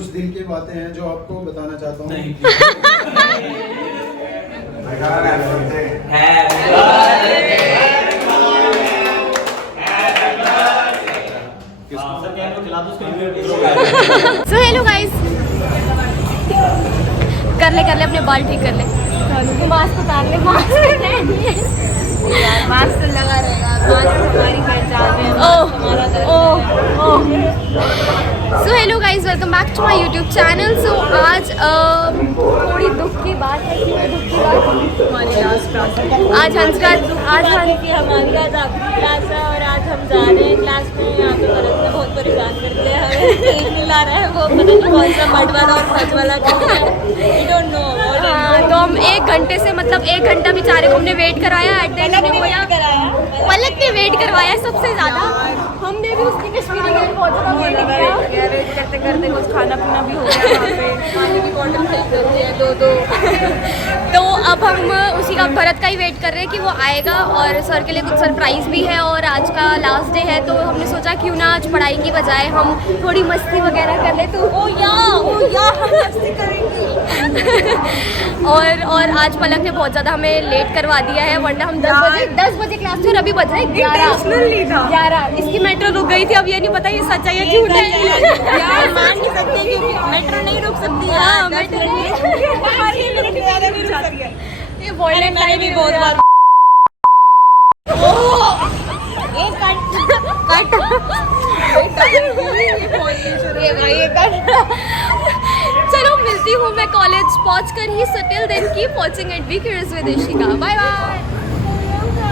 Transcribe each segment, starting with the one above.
कुछ दिल की बातें हैं जो आपको बताना चाहता हूँ। सो हेलो गाइस, कर ले अपने बाल ठीक कर ले, मास्क उतार ले, मास्क मास्क लगा रहेगा, मास्क हमारी पहचान है, हमारा so hello guys, welcome back to my YouTube channel. So आज थोड़ी दुख की बात है। दुख की बात हमारी लास्ट क्लास है। आज हंसराज की हमारी आज आखिरी क्लास है और आज हम जा रहे हैं क्लास में। यहाँ पे भरत ने बहुत परेशान कर दिया है, हमें तेल मिला रहा है, वो पता नहीं कौन सा मड वाला और फज वाला कर रहा है, वी डोंट नो। तो हम 1 घंटे से, मतलब 1 घंटा बेचारे को हमने वेट कराया। पलक ने वेट करवाया सबसे ज्यादा। हमने भी उसकी कश्मीरी में बहुत ज्यादा वेट किया। वेट करते करते कुछ खाना पीना भी हो गया, वहाँ पे पानी की बॉटल खरीद करते हैं 2-2। तो अब हम उसी का, भरत का ही वेट कर रहे हैं कि वो आएगा, और सर के लिए कुछ सरप्राइज भी है और आज का लास्ट डे है। तो हमने सोचा क्यों ना आज पढ़ाई की बजाय हम थोड़ी मस्ती वगैरह कर ले। तो ओ या हम मस्ती करेंगे। और आज पलक ने बहुत ज़्यादा हमें लेट करवा दिया है, वरना हम 10 बजे क्लास थी और अभी बज रहे 11। इसकी मेट्रो रुक गई थी। अब ये नहीं पता ये सच है या झूठ है। यार मान नहीं सकते कि मेट्रो नहीं रुक सकती। हाँ, मेट्रो नहीं रुक सकती। ये बॉयलेट मैंने भी बहुत बार चलो मिलती हूँ मैं कॉलेज पहुँच कर ही। So till then keep watching and be curious with Ishika. Bye bye.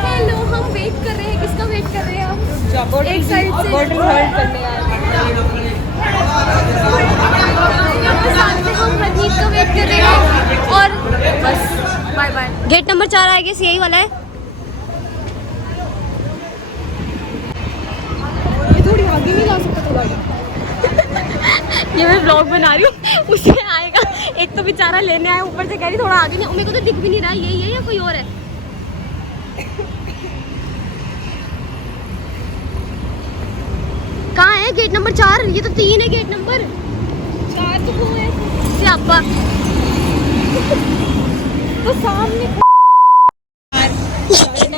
Hello, हम वेट कर रहे हैं। किसका वेट कर रहे हैं हम? एक साइड से बॉटल होल्ड करने आ रहे साथ में हम हरमीत का वेट कर रहे हैं। और बस बाय बाय। गेट नंबर 4 आएगा, यही वाला है। थोड़ी आगे नहीं ला सकते तो गाड़ी। ये मैं व्लॉग बना रही हूँ, उसे आएगा। एक तो बेचारा लेने आया, ऊपर से कह रही थोड़ा आगे नहीं। मेरे को तो दिख भी नहीं रहा यही है या कोई और है। कहाँ है गेट नंबर 4? ये तो 3 है गेट नंबर 4 तो वो है स्यापा। तो सामने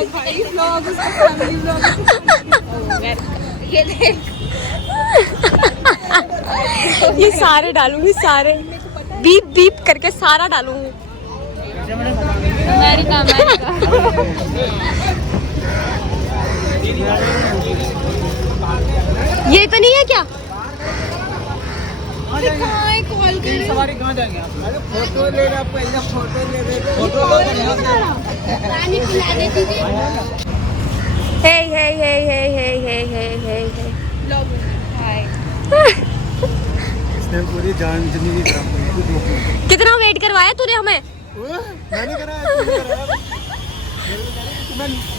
भाई व्लॉग, उसका फैमिली व्लॉग। ये देख, ये सारे डालूंगी, सारे बीप बीप करके सारा डालूंगी। अमेरिका। ये तो नहीं है क्या? कॉल कर सवारी कहाँ जाएंगे आप? फोटो ले रहे, आपको एकदम फोटो ले रहे। हे इसने पूरी जान जिंदगी खराब की। कितना वेट करवाया तूने हमें? मैंने कराया, तूने कराया।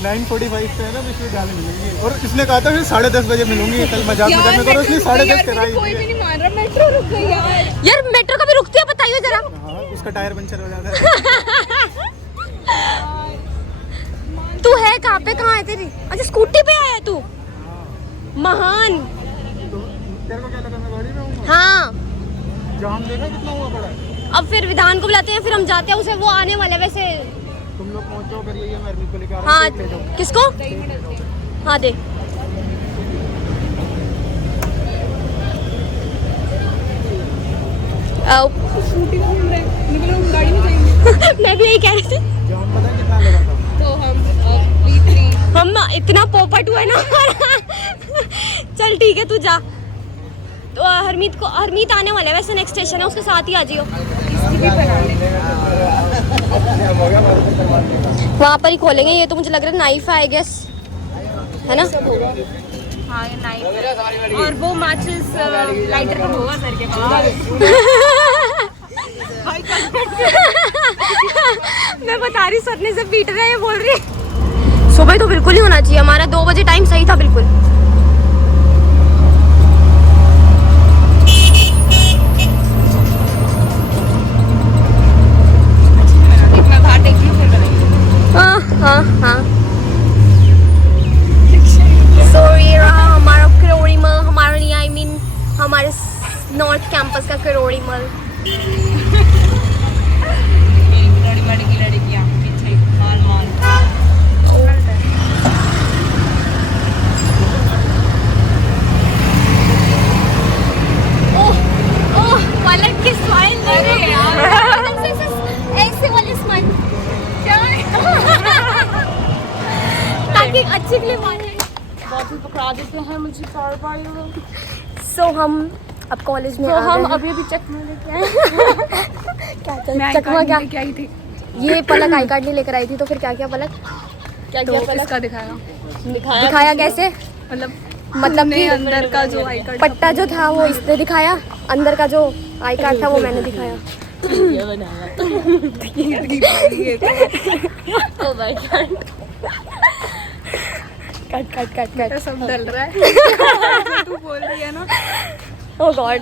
9:45 पे है ना विश्वविद्यालय मिलेंगे, और इसने कहा था फिर 10:30 बजे मिलूंगी। कल मजाक में करो, इसने 10:30 कराई। कोई भी नहीं मान रहा, मेट्रो रुक गई यार मेट्रो कभी रुकती है बताइए जरा। हाँ, उसका टायर पंचर हो जाता है। तू है कहाँ पे? कहाँ है तेरी? अच्छा स्कूटी पे आया तू? महान। तो तेरे को क्या लगा मैं गाड़ी में हूँ? हाँ, जाम देखा कितना हुआ पड़ा है। अब फिर विधान को बुलाते हैं, फिर हम जाते हैं। उसे वो आने वाला है वैसे। तुम लोग पहुंचो, फिर ये मैं को लेकर आ रहा हाँ, हूँ, ले जाओ। किसको? हाँ दे। आओ। गाड़ी में जाएंगे। मैं भी यही कह रही थी। जाम पता है कितना लगा था? तो हम हम इतना पोपट हुआ है ना। चल ठीक है, तू जा। तो हरमीत आने वाला है वैसे, नेक्स्ट स्टेशन है, उसके साथ ही आ जाइयो। वहाँ पर ही खोलेंगे। ये तो मुझे लग रहा है नाइफ है, आई गेस, है ना? हाँ, ये नाइफ और वो माचिस लाइटर का होगा सर के पास। मैं बता रही, सर ने से पीट रहे हैं, बोल रही सुबह तो बिल्कुल ही होना चाहिए। हमारा 2 बजे टाइम सही था बिल्कुल। हाँ। सो ये रहा हमारा क्रोरिमा, हमारा नहीं, आई मीन हमारे नॉर्थ कैंपस कैंपस का करोड़ी मल। बड़ी की लड़कियाँ पीछे माल माल। ओह ओह पलक की स्माइल। अरे यार ऐसे वाली स्माइल क्या ताकि अच्छी क्लिप आ जाए। बहुत पकड़ा देते हैं मुझे बार बार ये लोग। सो हम अब कॉलेज में तो आ हम गए हैं। अभी अभी चकमा लेके आए। क्या चकमा क्या आई थी? ये पलक आई कार्ड नहीं लेकर आई थी तो फिर क्या किया पलक? क्या तो क्या पलक दिखाया? दिखाया कैसे? मतलब कि अंदर का जो आई कार्ड पट्टा जो था वो इसने दिखाया, अंदर का जो आई कार्ड था वो मैंने दिखाया। ये बनाया। Oh my God. Cut cut cut cut सब डल रहा है। तू बोल रही है ना। ओह गॉड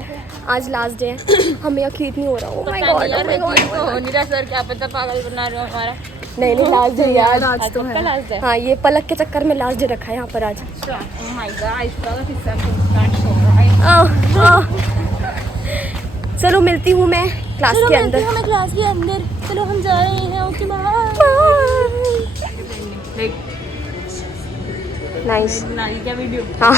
आज लास्ट डे है, हमें यकीन नहीं हो रहा। ओह माय गॉड हो नहीं रहा सर, क्या पता पागल बना रहे हो हमारा। नहीं नहीं लास्ट डे यार। आज तो है लास्ट है। हाँ ये पलक के चक्कर में लास्ट डे रखा है यहाँ पर आज। Oh my God, Palak is something not so right. चलो मिलती हूँ मैं क्लास के अंदर। हमें क्लास के अंदर। चलो हम जा रहे हैं। Okay bye. नाइस। क्या वीडियो? हाँ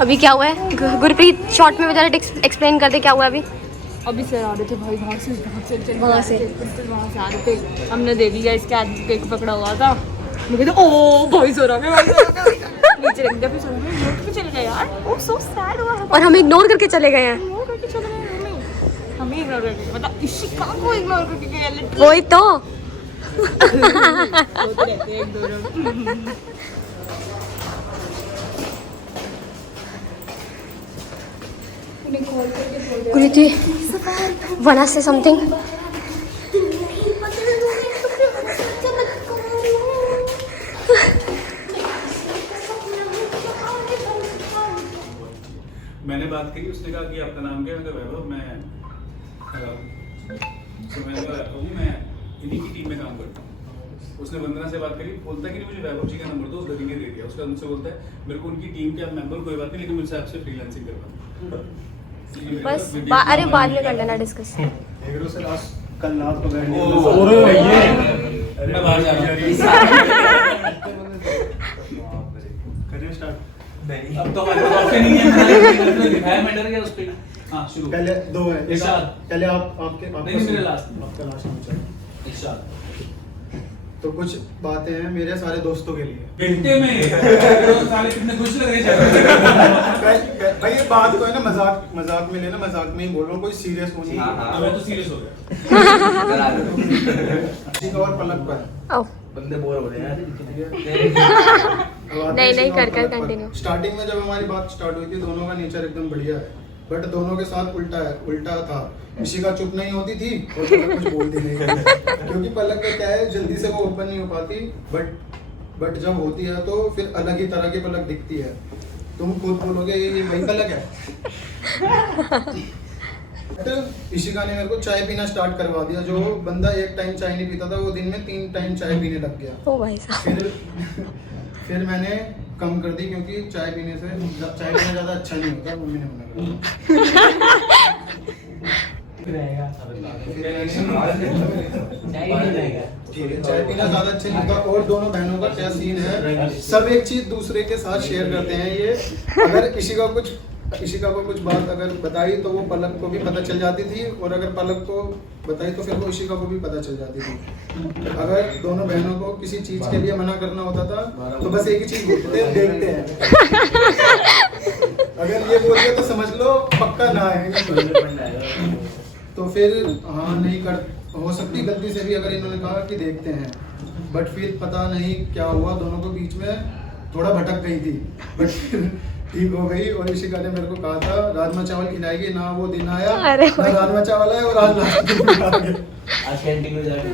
अभी क्या हुआ है गुरप्रीत, शॉर्ट में जरा एक्सप्लेन कर दे क्या हुआ अभी। अभी सर आ रहे थे भाई वहाँ से वहाँ से आ रहे थे। हमने देख लिया इसके हाथ में केक पकड़ा हुआ था। मुझे तो ओ भाई सर आ गए नीचे रख दिया। फिर सर पे चले गए यार। ओ सो सैड हुआ। और हम इग्नोर करके चले गए हैं। इग्नोर करके चले गए हमें इग्नोर करके, मतलब इशिका को इग्नोर करके गए। वही तो होते रहते हैं एक दो लोग। गुरुजी वना से समथिंग। मैंने बात करी, उसने कहा कि आपका नाम क्या है? मैं वैभव, मैं इन्हीं की टीम में काम करता हूँ। उसने वंदना से बात करी, बोलता है कि नहीं मुझे वैभव जी का नंबर दो, उस गति ने दे दिया। उसका उनसे बोलता है मेरे को उनकी टीम के आप मेंबर कोई बात नहीं, लेकिन मुझसे आपसे फ्रीलांसिंग करवा। बस अरे बाद में कर लेना डिस्कस। कल रात को मैं बाहर जा रहा हूँ। करिए स्टार्ट। अब तो हमारे पास ऑप्शन नहीं है, मैंने दिखाया, मैं डर गया उस पे। हाँ शुरू। पहले दो है। इरशाद। पहले आपके नहीं मेरा लास्ट। आपका लास्ट पूछा। इरशाद। तो कुछ बातें हैं मेरे सारे दोस्तों के लिए। घंटे में साले कितने खुश लग रहे हैं। भाई ये बात को है ना मजाक में लेना, मजाक में ही बोल रहा हूँ, कोई सीरियस होनी है। मैं तो सीरियस हो गया। ठीक और पलक पर आओ बंदे बोर हो रहे हैं नहीं कर कंटिन्यू। स्टार्टिंग में जब हमारी बात स्टार्ट हुई थी, दोनों का नेचर एकदम बढ़िया है, बट दोनों के साथ उल्टा था। इशिका चुप नहीं होती थी और पलक कुछ बोलती नहीं थी। क्योंकि पलक का क्या है, जल्दी से वो ओपन नहीं हो पाती, बट जब होती है तो फिर अलग ही तरह की पलक दिखती है। तुम खुद बोलोगे ये वही पलक है। इशिका ने मेरे को चाय पीना स्टार्ट करवा दिया। जो बंदा एक टाइम चाय नहीं पीता था, वो दिन में 3 टाइम चाय पीने लग गया। ओ भाई साहब। फिर मैंने कम कर दी, क्योंकि चाय पीने ज्यादा अच्छा नहीं होता, मम्मी ने मना चाय पीना ज्यादा अच्छा नहीं होता। और दोनों बहनों का क्या सीन है, सब एक चीज दूसरे के साथ शेयर करते हैं। ये अगर इशिका को कुछ बात अगर बताई तो वो पलक को भी पता चल जाती थी, और अगर पलक को बताई तो फिर वो इशिका को भी पता चल जाती थी। अगर दोनों बहनों को किसी चीज के लिए मना करना होता था तो बस एक ही चीज बोलते थे, देखते हैं। अगर ये बोलते तो समझ लो पक्का ना है। तो फिर हाँ नहीं कर हो सकती गलती से भी, अगर इन्होंने कहा कि देखते हैं, बट फिर पता नहीं क्या हुआ, दोनों को बीच में थोड़ा भटक गई थी, बट ठीक हो गई। और इशिका ने मेरे को कहा था राजमा चावल खिलाएगी, ना वो दिन आया, ना राजमा चावल आया, और आज लास्ट दिन आ गया। आज कैंटीन में जाके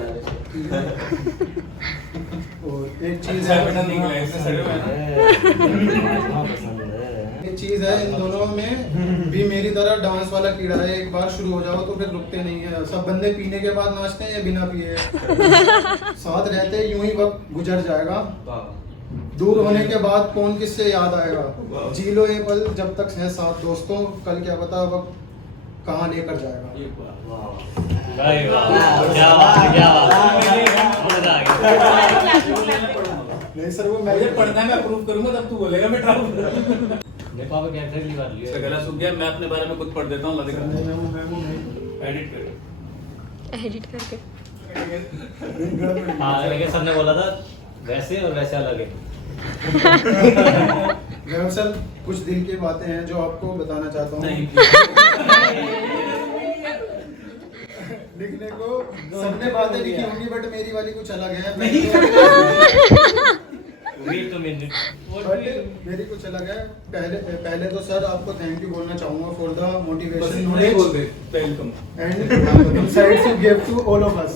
और एक चीज है, एक चीज है इन दोनों में भी मेरी तरह डांस वाला कीड़ा है। एक बार शुरू हो जाओ तो फिर रुकते नहीं है। सब बंदे पीने के बाद नाचते हैं या बिना पिए साथ रहते, यूं ही वक्त गुजर जाएगा। दूर होने के बाद कौन किससे याद आएगा, जी लो ये पल जब तक है साथ दोस्तों, कल क्या पता वक्त कहाँ लेकर जाएगा। नहीं सर वो मैं मुझे पढ़ना है, मैं अप्रूव करूंगा तब तू बोलेगा मैं ट्राउल पापा क्या अगली बार लिया गला सूख गया, मैं अपने बारे में खुद पढ़ देता हूँ, एडिट कर एडिट करके हाँ लेकिन सबने बोला था वैसे और वैसे अलग है। मैं सर कुछ दिल की बातें हैं जो आपको बताना चाहता हूँ। लिखने को सबने बातें लिखी होंगी बट मेरी वाली कुछ अलग है। वेट टू मिनट बट मेरी कुछ अलग है। पहले तो सर आपको थैंक यू बोलना चाहूंगा for the motivation knowledge welcome and insights you give to all of us.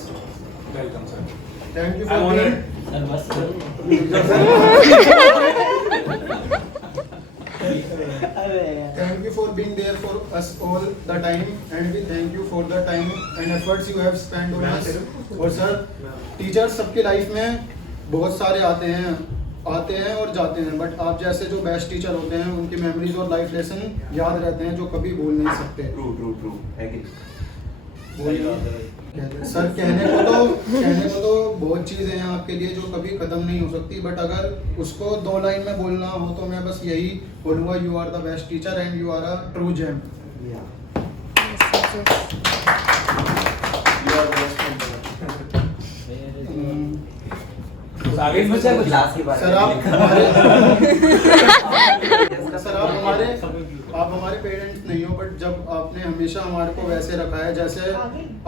Welcome sir, thank you I for honoured. Sir बस Thank you for being there for us all the time and we thank you for the time and efforts you have spent on us. और sir teachers सबकी life में बहुत सारे आते हैं और जाते हैं बट आप जैसे जो बेस्ट टीचर होते हैं उनकी मेमोरीज और लाइफ लेसन याद रहते हैं जो कभी भूल नहीं सकते। सर कहने को तो बहुत चीज़ें हैं आपके लिए जो कभी खत्म नहीं हो सकती बट अगर उसको 2 लाइन में बोलना हो तो मैं बस यही बोलूँगा, you are the best teacher and you are a true gem. आगे क्लास की बात सर आप हमारे पेरेंट्स नहीं हो बट जब आपने हमेशा हमारे को वैसे रखा है जैसे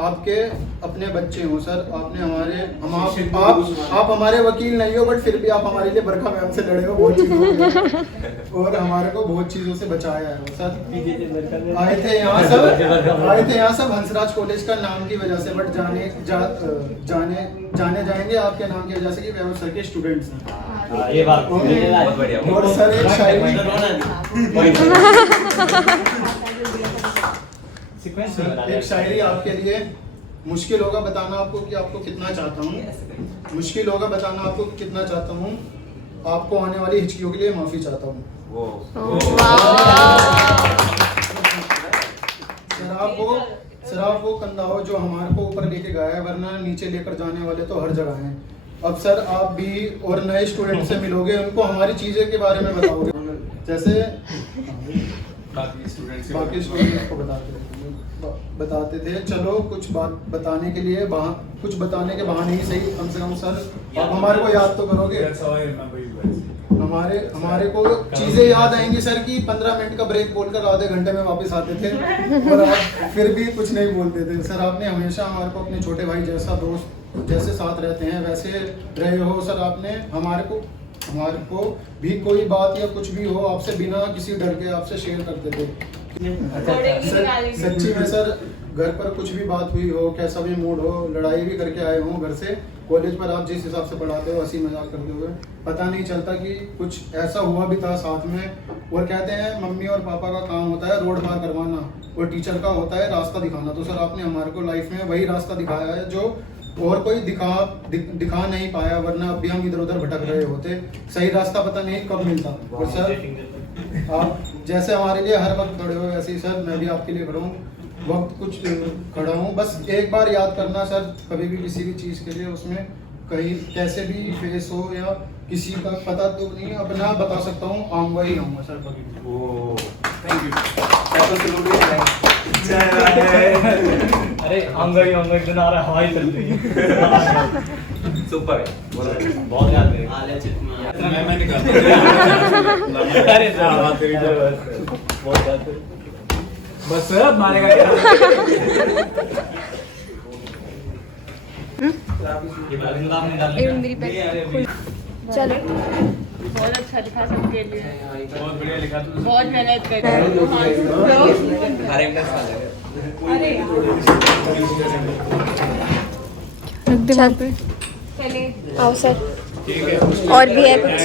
आपके अपने बच्चे हो सर। आपने आप हमारे वकील नहीं हो बट फिर भी आप हमारे लिए बरखा मैम से लड़े हो बहुत चीज़ों के और हमारे को बहुत चीज़ों से बचाया है सर। आए थे यहाँ सब हंसराज कॉलेज का नाम की वजह से बट जाने जाएंगे आपके नाम की वजह से कि वैभव सर के स्टूडेंट्स हैं। ये बात बहुत बढ़िया। और सर एक शायरी आपके लिए मुश्किल होगा बताना आपको कि आपको कितना चाहता हूँ, मुश्किल होगा बताना आपको कि कितना चाहता हूँ, आपको आने वाली हिचकियों के लिए माफी चाहता हूँ। सर वो कंधा हो जो हमारे को ऊपर लेके गया है वरना नीचे लेकर जाने वाले तो हर जगह हैं। अब सर आप भी और नए स्टूडेंट से मिलोगे उनको हमारी चीज़ें के बारे में बताओगे जैसे बाकी स्टूडेंट्स को बताते थे। चलो कुछ बात बताने के लिए कुछ बताने के बहाने ही सही कम से कम सर आप हमारे को याद तो करोगे। हमारे को चीज़ें याद आएंगी सर कि 15 मिनट का ब्रेक बोलकर आधे घंटे में वापस आते थे और आप फिर भी कुछ नहीं बोलते थे। सर आपने हमेशा हमारे को अपने छोटे भाई जैसा दोस्त जैसे साथ रहते हैं वैसे रहे हो सर। आपने हमारे को भी कोई बात या कुछ भी हो आपसे बिना किसी डर के आपसे शेयर करते थे। सच्ची में सर घर पर कुछ भी बात हुई हो कैसा भी मूड हो लड़ाई भी करके आए हो घर से कॉलेज पर आप जिस हिसाब से पढ़ाते हो हंसी मजाक करते हुए पता नहीं चलता कि कुछ ऐसा हुआ भी था साथ में। और कहते हैं मम्मी और पापा का काम होता है रोड पार करवाना और टीचर का होता है रास्ता दिखाना। तो सर आपने हमारे को लाइफ में वही रास्ता दिखाया है जो और कोई दिखा नहीं पाया वरना अब भी हम इधर उधर भटक रहे होते। सही रास्ता पता नहीं कब मिलता। और सर आप जैसे हमारे लिए हर वक्त खड़े हो वैसे ही सर मैं भी आपके लिए खड़ा हूँ वक्त कुछ खड़ा हूँ। बस एक बार याद करना सर कभी भी किसी भी चीज़ के लिए उसमें कहीं कैसे भी फेस हो या किसी का पता तो नहीं अपना बता सकता हूँ आऊँगा ही आऊँगा सर कभी। Thank you. अरे आऊंगा एक दिन आ रहा हवाई चल रही है सुपर है बहुत याद है मैं निकालता अरे बहुत याद है बस मारेगा क्या ये नाम नहीं डालने मेरी बैग चलो बहुत अच्छा लिखा सबके लिए, बहुत बढ़िया लिखा तूने। बहुत मेहनत करी। आओ सर ठीक है और भी है कुछ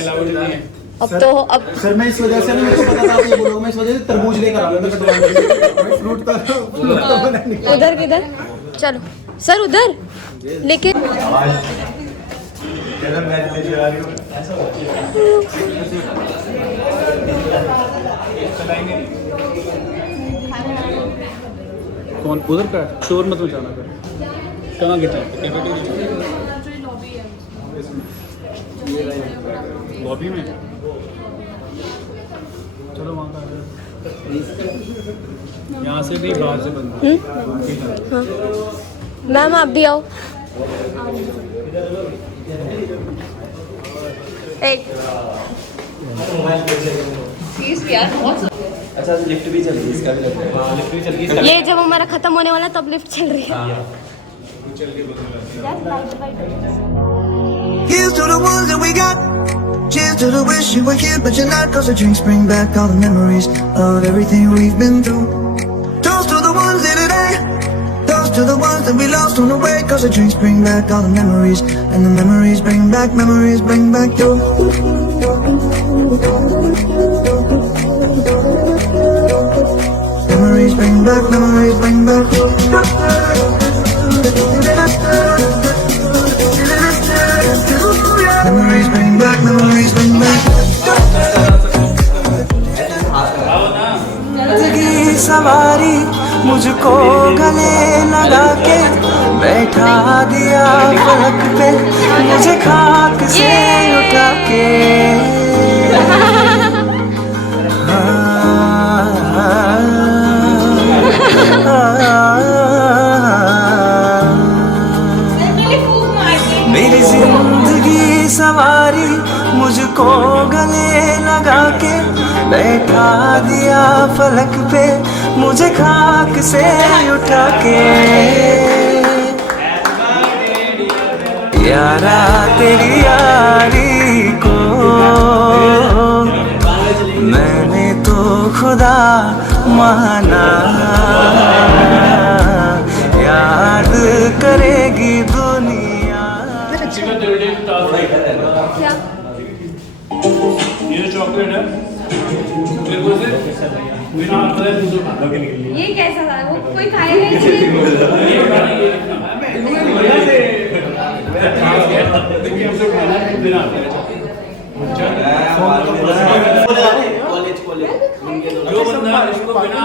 अब तो अब सर मैं इस वजह से मेरे को पता था आप ये बोलोगे मैं इस वजह से तरबूज लेकर आ गया था फ्रूट था उधर किधर चलो सर उधर लेकिन कौन उधर का शोर मत मचाना कर कहाँ गिटा लॉबी में चलो वहाँ का यहाँ से भी बाहर से बंद हाँ मैम आप भी आओ। एक अच्छा लिफ्ट भी चल रही है, इसका भी लगता है। हाँ लिफ्ट भी चल रही है। ये जब हमारा खत्म होने वाला तब लिफ्ट चल रही है। Here's to the ones that we got. Cheers to the wish you were here, but you're not. Cause the drinks bring back all the memories of everything we've been through. Toast to the ones here today. Toast to the ones that we lost on the way. Cause the drinks bring back all the memories. And the memories bring back you. Memories bring back you. Memories bring back. जिंदगी सवारी मुझको गले लगा के बैठा दिया फलक पे, मुझे खाक से उठा के। मेरी जिंदगी सवारी मुझको गले लगा के बैठा दिया फलक पे, मुझे खाक से उठा के। यारा तेरी यारी को मैंने तो खुदा माना, याद करेगी दुनिया। क्या ये जो चॉकलेट है बिल्कुल से बिना अंदर दूध खा लो के लिए। ये कैसा था? वो कोई खाएगा ही नहीं। देखिए हमसे खाना बिना जो बंदा इसको बिना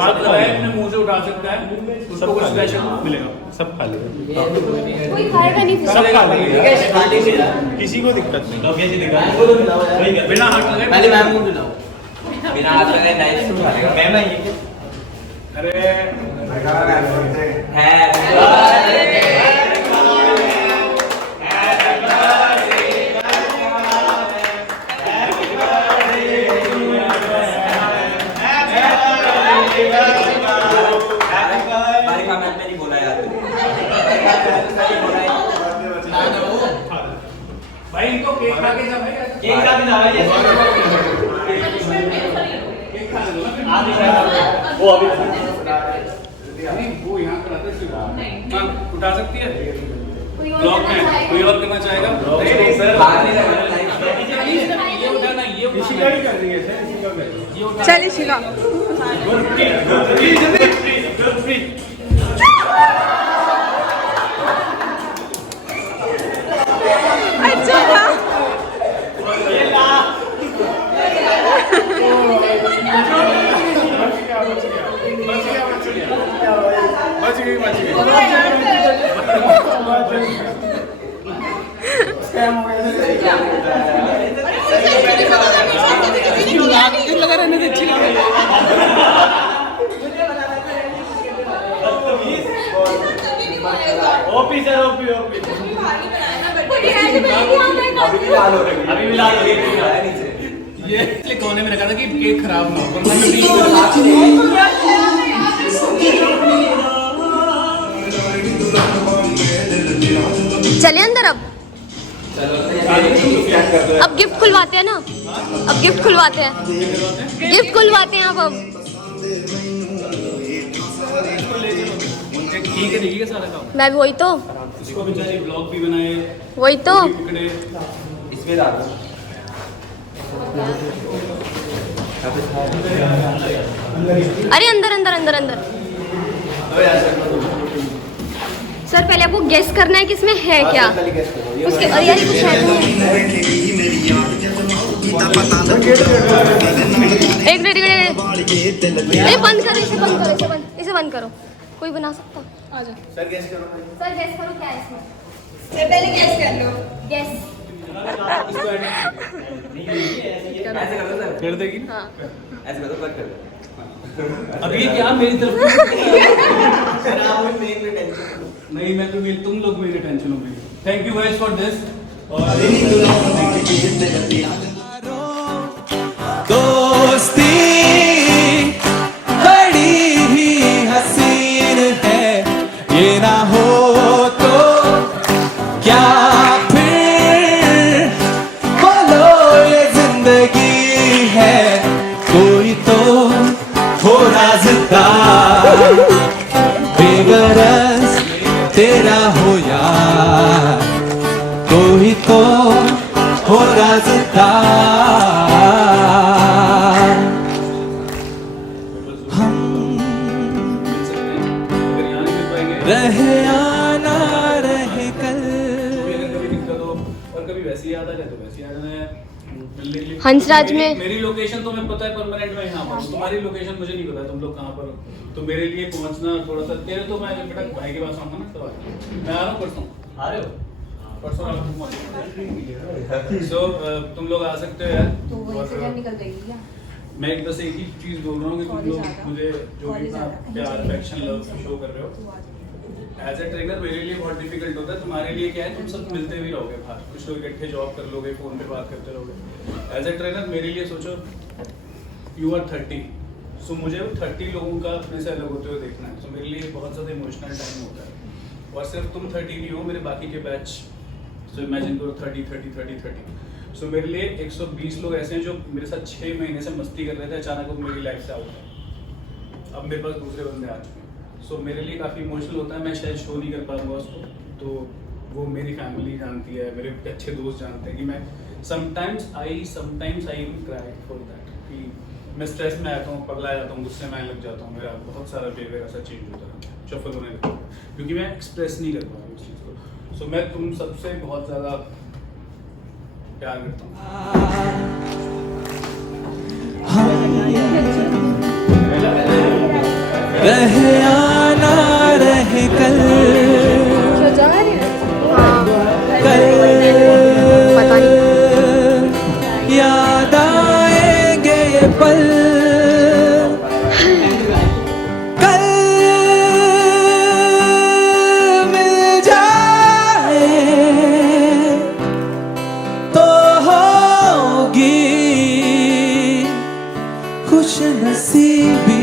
हाथ लगाए अपने मुंह से उठा सकता है, उसको कुछ स्पेशल मिलेगा। सब खा लेगा, कोई खाएगा नहीं। सब खा लेगा, किसी को दिक्कत नहीं। बिना हाथ लगाए पहले मैम को बुलाओ, बिना हाथ लगाए डायरेक्ट उठा लेगा। मैम ये अरे है भाई इनको केक खा के जा भाई, केक खा के जा भाई। वो अभी नहीं वो यहाँ कराते हैं सिर्फ। हाँ उठा सकती है ब्लॉग में। कोई और करना चाहेगा? नहीं सर ये उठाना, ये इशिका ही कर रही है सर, इशिका कर रही है। ये उठा चल इशिका। अच्छा था। बच गई लगा रहने से अच्छी लग रही है। ओपी सर ओपी अभी भी लाल हो रही है नीचे। ये इसलिए कोने में रखा था कि केक खराब ना हो, वरना मैं बीच में चले अंदर अब गिफ्ट खुलवाते हैं ना, अब गिफ्ट खुलवाते हैं, गिफ्ट खुलवाते हैं अब ठीक है, देखिएगा सारा काम। मैं भी वही तो इसको बेचारी ब्लॉग भी बनाए, वही तो पकड़े। इसमें डाल दो। अरे अंदर अंदर अंदर अंदर सर पहले आपको गेस करना है कि इसमें है क्या उसके। अरे यार ये कुछ है तो। एक मिनट नहीं, बंद करो इसे, बंद करो इसे, इसे बंद करो। कोई बना सकता? आ जाओ सर, गैस करो क्या है इसमें। से पहले गैस कर लो। गैस कर देगी ना? हाँ। ऐसे करो, कट कर दो। अब ये क्या मेरी तरफ नहीं, मैं तो तुम लोग मेरी टेंशन हो गई। Thank you guys for this. दोस्ती बड़ी ही हसीन है, ये ना हो तो क्या फिर बोलो ये जिंदगी है, कोई तो हो राज़दार, बेगरज तेरा हो यार, कोई तो हो राज़दार। हम रहे आना रहे कल। और कभी वैसे ही याद आ जाए तो वैसे ही आ जाना है। मिलने के लिए हंसराज में- मेरी लोकेशन तो मैं पता है परमानेंट मैं यहाँ पर हूँ, तुम्हारी लोकेशन मुझे नहीं पता तुम लोग कहाँ पर हो, तो मेरे लिए पहुँचना थोड़ा सा तेरे तो मैं बेटा भाई के पास आऊँगा ना, तो मैं आ रहा हूँ परसों। आ रहे हो? परसों सो तुम लोग आ सकते हो यार। और निकल जाएगी क्या? मैं एक बस एक ही चीज़ बोल रहा हूँ कि तुम लोग मुझे जो भी इतना प्यार अफेक्शन लव शो कर रहे हो, एज ए ट्रेनर मेरे लिए बहुत डिफिकल्ट होता है। तुम्हारे लिए क्या है, तुम सब मिलते भी रहोगे बाहर, कुछ लोग इकट्ठे जॉब कर लोगे, फोन पे बात करते रहोगे। एज ए ट्रेनर मेरे लिए सोचो यू आर 30, सो मुझे 30 लोगों का अपने से अलग होते हुए देखना है। सो मेरे लिए बहुत ज़्यादा इमोशनल टाइम होता है। और सिर्फ तुम 30 नहीं हो, मेरे बाकी के बैच, सो इमेजिन करो 30। सो मेरे लिए 120 लोग ऐसे हैं जो मेरे साथ 6 महीने से मस्ती कर रहे थे, अचानक वो मेरी लाइफ से आउट है। अब मेरे पास दूसरे बंदे आ चुके हैं। सो मेरे लिए काफ़ी इमोशनल होता है। मैं शायद शो नहीं कर पाऊंगा उसको, तो वो मेरी फैमिली जानती है, मेरे अच्छे दोस्त जानते हैं कि मैं sometimes I even cry for that, कि मैं स्ट्रेस में आता हूँ, पगला जाता हूँ, गुस्से में लग जाता हूँ, मेरा बहुत सारा बिहेवियर ऐसा चेंज होता है, शफल होने लगता है, क्योंकि मैं एक्सप्रेस नहीं कर पा रहा हूँ उस चीज़ को। सो मैं तुम सबसे बहुत ज़्यादा प्यार करता हूँ। रहे आना रहे कल, कल याद आएंगे ये पल, कल मिल जाए तो होगी खुश नसीबी।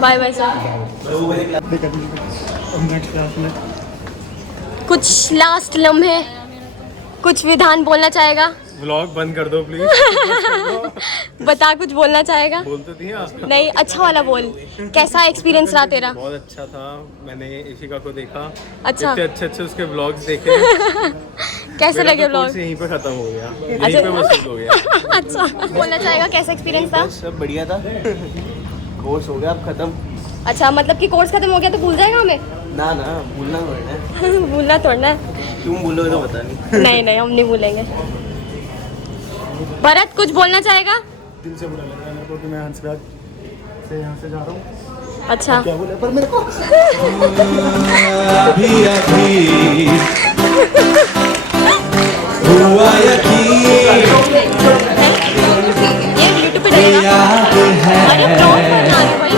Bye bye sir. कुछ लास्ट लम्हे, कुछ विधान बोलना चाहेगा? व्लॉग बंद कर दो प्लीज। बता, कुछ बोलना चाहेगा? बोलते थे आप। नहीं, अच्छा वाला बोल। कैसा एक्सपीरियंस रहा तेरा? बहुत अच्छा था, मैंने इशिका को देखा। अच्छा। इतने अच्छे उसके व्लॉग्स देखे। कैसे लगे मेरा तो व्लॉग? कोर्स यहीं पे खत्म हो गया, अच्छा। यहीं पे बस हो गया। अच्छा, बोलना चाहेगा कैसा एक्सपीरियंस था? सब बढ़िया था। कोर्स हो गया अब खत्म। अच्छा, मतलब कि कोर्स खत्म हो गया तो भूल जाएगा हमें? ना भूलना पड़ना है। भूलना थोड़ा है। तुम भूलोगे तो पता नहीं। नहीं हम नहीं भूलेंगे। भरत, कुछ बोलना चाहेगा? दिल से बुरा लग रहा है मेरे को कि मैं हंसराज से यहाँ से जा रहा हूँ। अच्छा, क्या बोले पर मेरे को अभी हुआ यकीन, ये यूट्यूब पे डालेगा। याद अरे है ब्लॉग बना रहे भाई।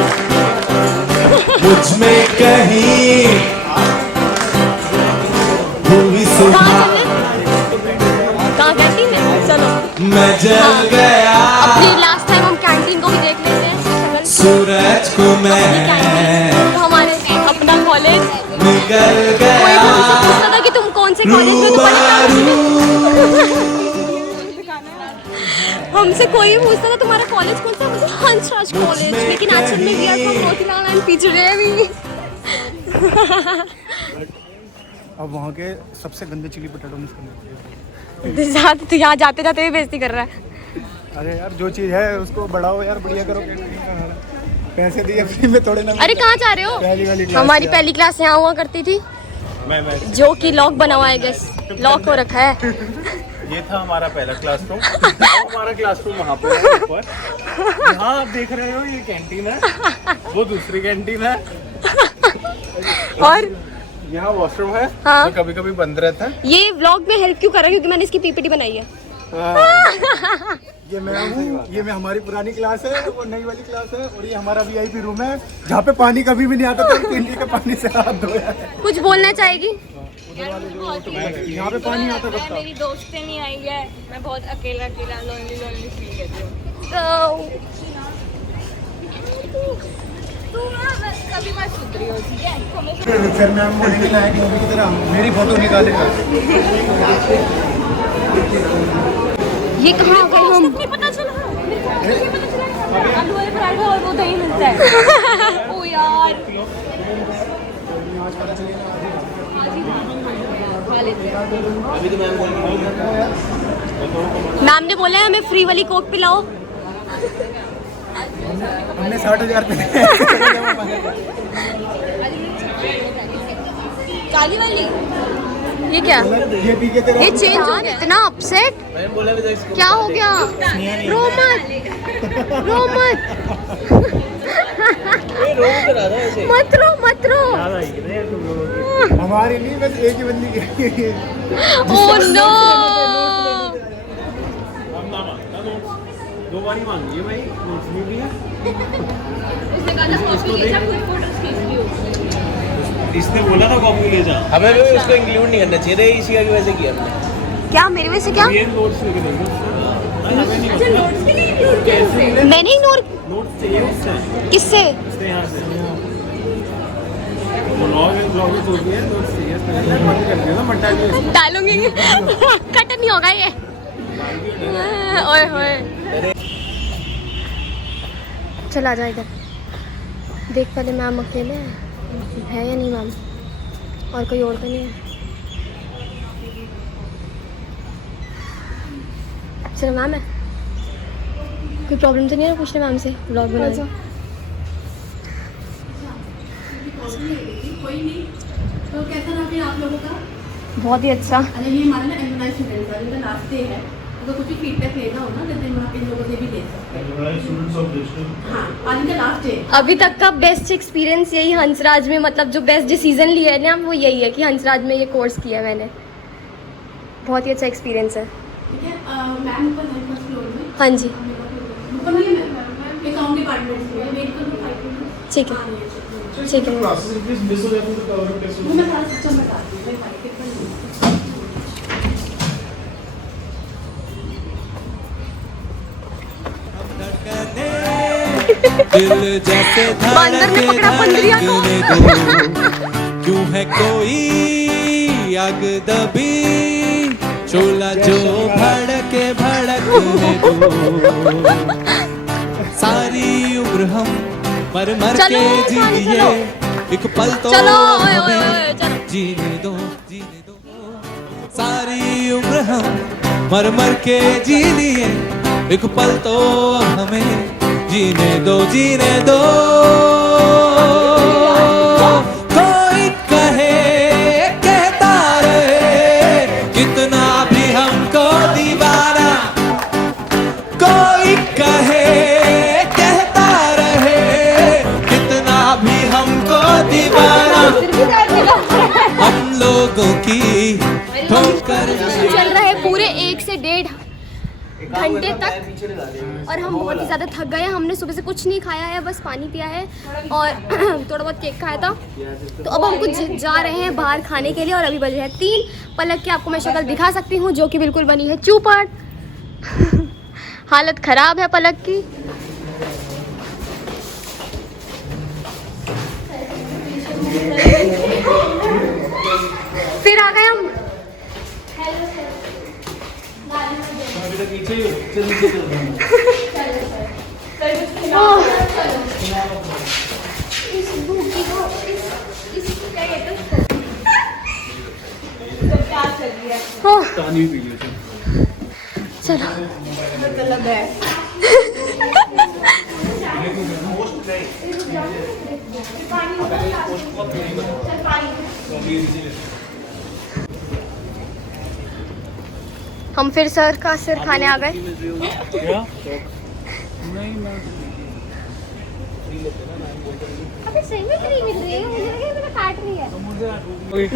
मुझ में कहीं हुई सुबह, कहाँ कैंटीन में? चलो मैं जल गया, अपनी लास्ट टाइम हम कैंटीन को भी देख लेते हैं। सूरज को मैं हमारे अपना कॉलेज। निकल कोई भी गया, मुझसे पूछता था कि तुम कौन से कॉलेज में, तो हमसे कोई भी पूछता था तुम्हारा कॉलेज कौन सा, मतलब हंसराज कॉलेज, लेकिन एक्चुअल में we are from Motilal and पिछड़े भी। अब वहाँ के सबसे गंदे चिली पोटैटो मिस करने तो यहाँ जाते जाते भी बेइज्जती कर रहा है। अरे यार जो चीज़ है उसको बढ़ाओ यार, बढ़िया करो। पैसे दिए फ्री में थोड़े ना। अरे कहाँ जा रहे हो? पहली वाली क्लास। हमारी पहली क्लास यहाँ हुआ करती थी, जो कि लॉक बना हुआ है, गेस लॉक हो रखा है। ये था हमारा पहला क्लासरूम। हमारा क्लासरूम वहाँ पे है ऊपर। यहाँ आप देख रहे हो ये कैंटीन है, वो दूसरी कैंटीन है, और यहाँ वॉशरूम है। हाँ। जो कभी कभी बंद रहता है। ये व्लॉग में हेल्प क्यों कर रहा है? क्योंकि मैंने इसकी पीपीटी बनाई है। ये मैं हूँ, ये मैं हमारी पुरानी क्लास है, वो नई वाली क्लास है, और ये हमारा वीआईपी रूम है जहाँ पे पानी कभी भी नहीं आता था। 3 लीटर पानी से हाथ धोया है। कुछ बोलना चाहेगी? यहाँ पे पानी आता था। मेरी दोस्तें नहीं आई है, मैं बहुत अकेला अकेला लोनली लोनली फील करती हूँ। कभी मैं सुधरी हो, ठीक है? फिर मैम बोलेंगे लायक मूवी की तरह मेरी फोटो निकालेगा। ये कहाँ आ गए हम? नहीं पता चला, आलू वाले पराठा और वो दही मिलता है। ओ यार, अभी तो मैम बोल मैम ने बोला है हमें फ्री वाली कोक पिलाओ। हमने 60,000 काली वाली ये क्या? ये पी के तेरा ये चेंज हो गया। इतना अपसेट मैम बोला भी था इसको। क्या हो गया? रो मत, रो मत, मत रो, मत रो। हमारी नहीं, बस एक ही बंदी की। Oh no. दो बार ही मांगी भाई, नोट्स नहीं दिया। इसने बोला था कॉपी ले जा। हमें भी उसको इंक्लूड नहीं करना चाहिए था, इसी की वजह से किया हमने। क्या मेरे वजह से? क्या ये नोट्स लेके देंगे। मैंने इग्नोर? नोट्स चाहिए उससे। किससे? इससे यहाँ से। ब्लॉग में होती है, नोट्स चाहिए। पहले बंद कर दिया ना, मट्टा नहीं इसको। डालूंगी कट नहीं होगा ये। ओए होए, चल आ जा इधर। देख पहले मैम अकेले है या नहीं मैम, और कोई और तो नहीं है। चलो मैम है, कोई प्रॉब्लम तो नहीं है? पूछने मैम से ब्लॉग बनाने। कोई नहीं, तो कैसा रहा फिर आप लोगों का? बहुत ही अच्छा। अरे ये हमारे ना एम्प्लॉय स्टूडेंट का इनका लास्ट डे है, तो कुछ भी फीडबैक लेना हो ना तो वहाँ पे इन लोगों से भी ले सकते हैं। हाँ, आज इनका लास्ट डे। अभी तक का बेस्ट एक्सपीरियंस यही हंसराज में, मतलब जो बेस्ट डिसीजन लिया है ना वो यही है कि हंसराज में ये कोर्स किया है मैंने। बहुत ही अच्छा एक्सपीरियंस है। ठीक है, मैम ऊपर है फर्स्ट फ्लोर में। हाँ जी ऊपर नहीं है मैम, अकाउंट डिपार्टमेंट में वेट करो 5 मिनट। ठीक है, ठीक है। वो मैं सारा सिस्टम बताती हूँ। दिल जैसे धड़के धड़कने दो, क्यों है कोई आग दबी, शोला जो भड़के भड़कने दो। सारी उम्र हम मर मर के जिए, एक पल तो हमें जीने दो, जीने दो। सारी उम्र हम मर मर के जी लिए, एक पल तो हमें जीने दो, जीने दो। कोई कहे कहता रहे कितना भी हमको दीवाना, कोई कहे कहता रहे कितना भी हमको दीवाना, हम लोगों की ठोकर चल रहा है पूरे 1 से 1.5 घंटे तक, और हम बहुत ही ज़्यादा थक गए हैं। हमने सुबह से कुछ नहीं खाया है, बस पानी पिया है और थोड़ा बहुत केक खाया था। तो अब हम कुछ जा रहे हैं बाहर खाने के लिए, और अभी बजे है 3। पलक की आपको मैं शक्ल दिखा सकती हूँ, जो कि बिल्कुल बनी है चूपट। हालत ख़राब है पलक की। फिर आ गए हम। चलो मतलब है हम फिर सर का सिर खाने आ गए। अबे सही में नहीं मिल रही है, मुझे लगा मेरा काट रही है।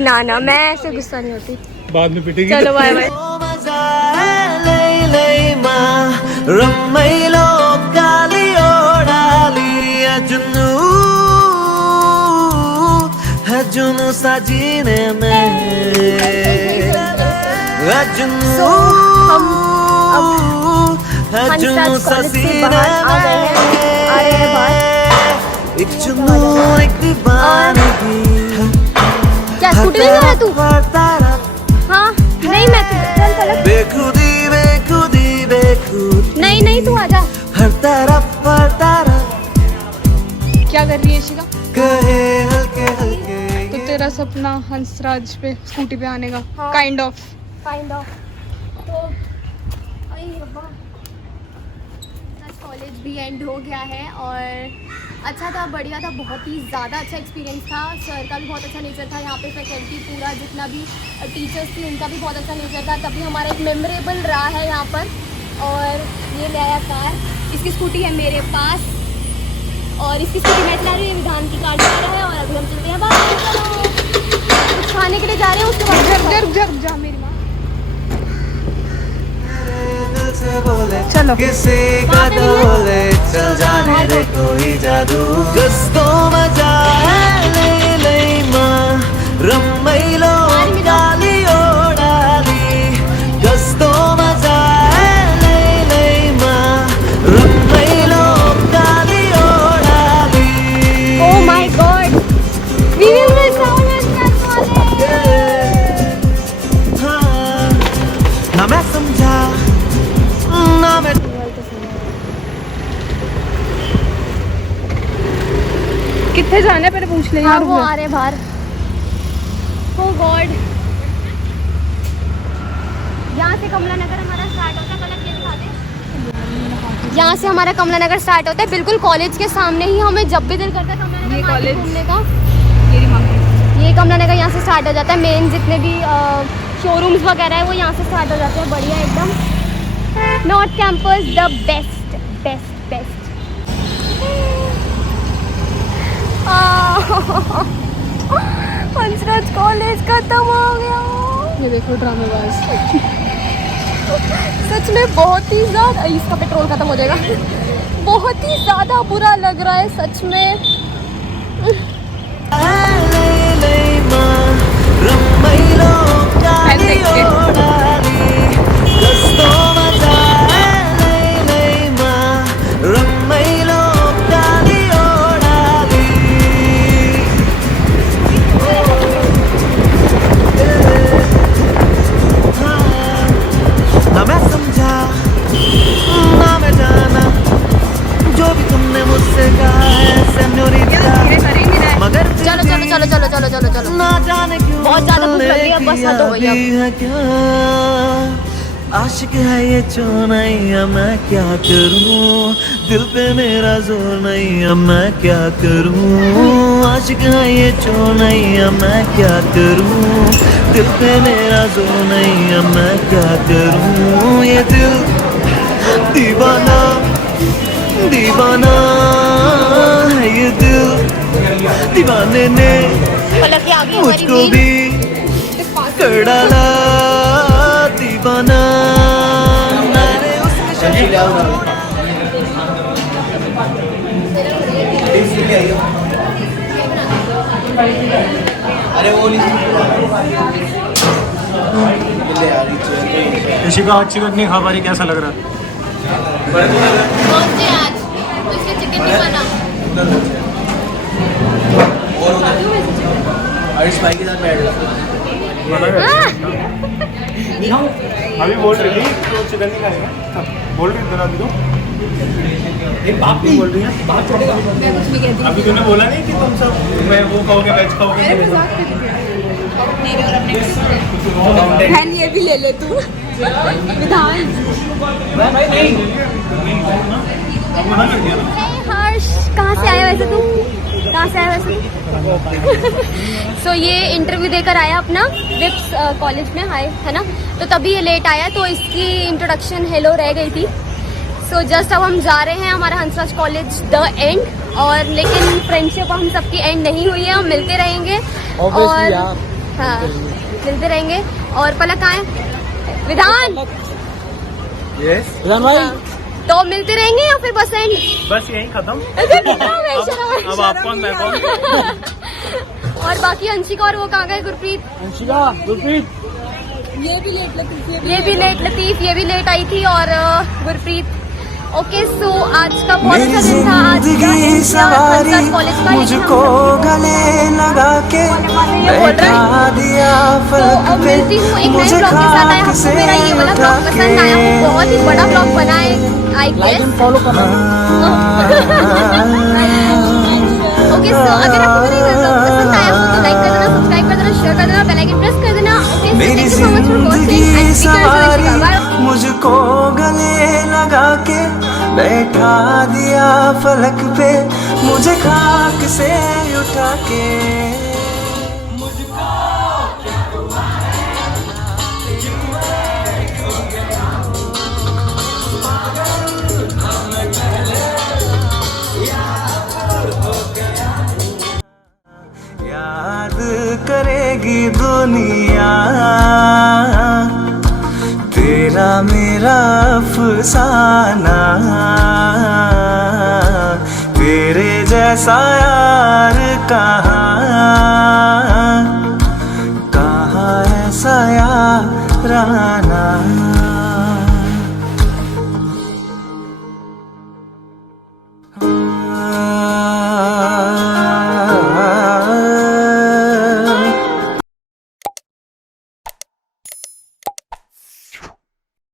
ना ना, मैं ऐसे गुस्सा नहीं होती। बाद में पिटेगी। चलो बाय बाय। जुनू सजीने में जुनू जुनू सजीने में एक जुनू एक दीवानगी। क्या स्कूटी नहीं रहा तू? हाँ नहीं, मैं चल चल। बेखुदी बेखुदी बेखुद नहीं नहीं, तू आजा। हर तरफ क्या कर रही है इशिका? कहे हल्के हल्के तो तेरा सपना हंसराज पे स्कूटी पे आने का हाँ। काइंड ऑफ तो कॉलेज भी एंड हो गया है और अच्छा था, बढ़िया था, बहुत ही ज़्यादा अच्छा एक्सपीरियंस था। सर का भी बहुत अच्छा नेचर था, यहाँ पे फैकल्टी पूरा जितना भी टीचर्स थी उनका भी बहुत अच्छा नेचर था। तभी हमारा एक मेमोरेबल रहा है यहाँ पर। और ये नया कार, इसकी स्कूटी है मेरे पास और इसकी स्कूटी मैं चला रही हूँ, विधान की कार चला रहा है। और अभी हम चलते हैं बाहर, कुछ खाने के लिए जा रहे हैं, उसके बाद जा मेरी माँ। चलो किसी का डोले चल जाने दे कोई जादू गस्तो मजा है ले ले माँ रम्मैलो काली ओडाली गस्तो मजा है ले ले माँ रम्मैलो काली ओडाली। Oh my God, we will miss our college. हाँ ना मैं समझा ना मैं कितने जाना है पहले पूछ ले हाँ यार। वो आ रहे बाहर। Oh God, यहाँ से कमला नगर हमारा स्टार्ट होता है। पलक ये दिखा दे। यहाँ से हमारा कमला नगर स्टार्ट होता है, बिल्कुल कॉलेज के सामने ही। हमें जब भी दिल करता है कमला नगर मार्केट घूमने का, ये कमला नगर यहाँ से स्टार्ट हो जाता है। मेन जितने भी शोरूम्स वगैरह है वो यहाँ से स्टार्ट हो जाते हैं। बढ़िया एकदम। North campus the best best best. Hansraj college खत्म हो गया। ये देखो ड्रामेबाज। सच में बहुत ही ज़्यादा, इसका पेट्रोल खत्म हो जाएगा। बहुत ही ज़्यादा बुरा लग रहा है सच में। ना मैं समझा ना मैं जाना जो भी तुमने मुझसे कहा है सेन्योरिटा, मगर चलो चलो चलो चलो चलो चलो चलो, ना जाने क्यों बहुत ज़्यादा भूख लग रही है, बस हद हो गई अब। है क्या आशिक है ये चोनैया, मैं क्या करूं दिल पे मेरा जोर नहीं है, मैं क्या करूं आशिक है ये चोनैया, मैं क्या करूं दिल पे मेरा जोर नहीं है, मैं क्या करूं ये दिल दीवाना दीवाना है ये दिल, दीवाने ने मुझको भी कर डाला दीवाना। मैंने उसके अरे वो इशिका हॉट चिकन नहीं खा पा रही, कैसा लग रहा है? चिकन नहीं बना। हरीश भाई के साथ बैठ अभी बोल रही थी तो चिकन नहीं खाएगा, बोल रही इधर अभी तो बोल रही है। अभी तूने बोला नहीं कि तुम सब मैं वो खाओगे वेज खाओगे? बहन ये भी ले ले तू विधान। हर्ष कहाँ से आया वैसे तू, कहाँ से आया वैसे? सो ये इंटरव्यू देकर आया अपना विप्स कॉलेज में, हाय है ना, तो तभी ये लेट आया, तो इसकी इंट्रोडक्शन हेलो रह गई थी। सो जस्ट अब हम जा रहे हैं हमारा हंसराज कॉलेज द एंड, और लेकिन फ्रेंडशिप हम सबकी एंड नहीं हुई है, हम मिलते रहेंगे और हाँ मिलते रहेंगे। और पलक कहाँ है? विधान विधान भाई, हाँ, तो मिलते रहेंगे या फिर बस एंड? बस यही खत्म। अब आप कौन, मैं कौन? और बाकी अंशिका और वो कहाँ गए? गुरप्रीत, अंशिका, गुरप्रीत, ये भी लेट लतीफ, ये भी लेट आई थी, और गुरप्रीत। ओके, सो आज का बहुत अच्छा दिन था, आज का हंसराज कॉलेज का, मुझको गले लगा के बैठा दिया फलक पे, मिलती हूँ एक नए ब्लॉग के साथ। आया आपको मेरा ये वाला ब्लॉग पसंद आया हो, बहुत ही बड़ा ब्लॉग बना है, आई गेस। ओके, सो अगर आपको मेरा ये ब्लॉग पसंद आया हो तो लाइक कर देना, सब्सक्राइब कर देना, शेयर कर देना, बेल आइकन प्रेस कर देना। ओके, मेरी जिंदगी सवारी मुझको गले लगा के बैठा दिया फलक पे, मुझे खाक से उठा के। याद करेगी दुनिया तेरा मेरा अफसाना, तेरे जैसा यार कहाँ ऐसा याराना।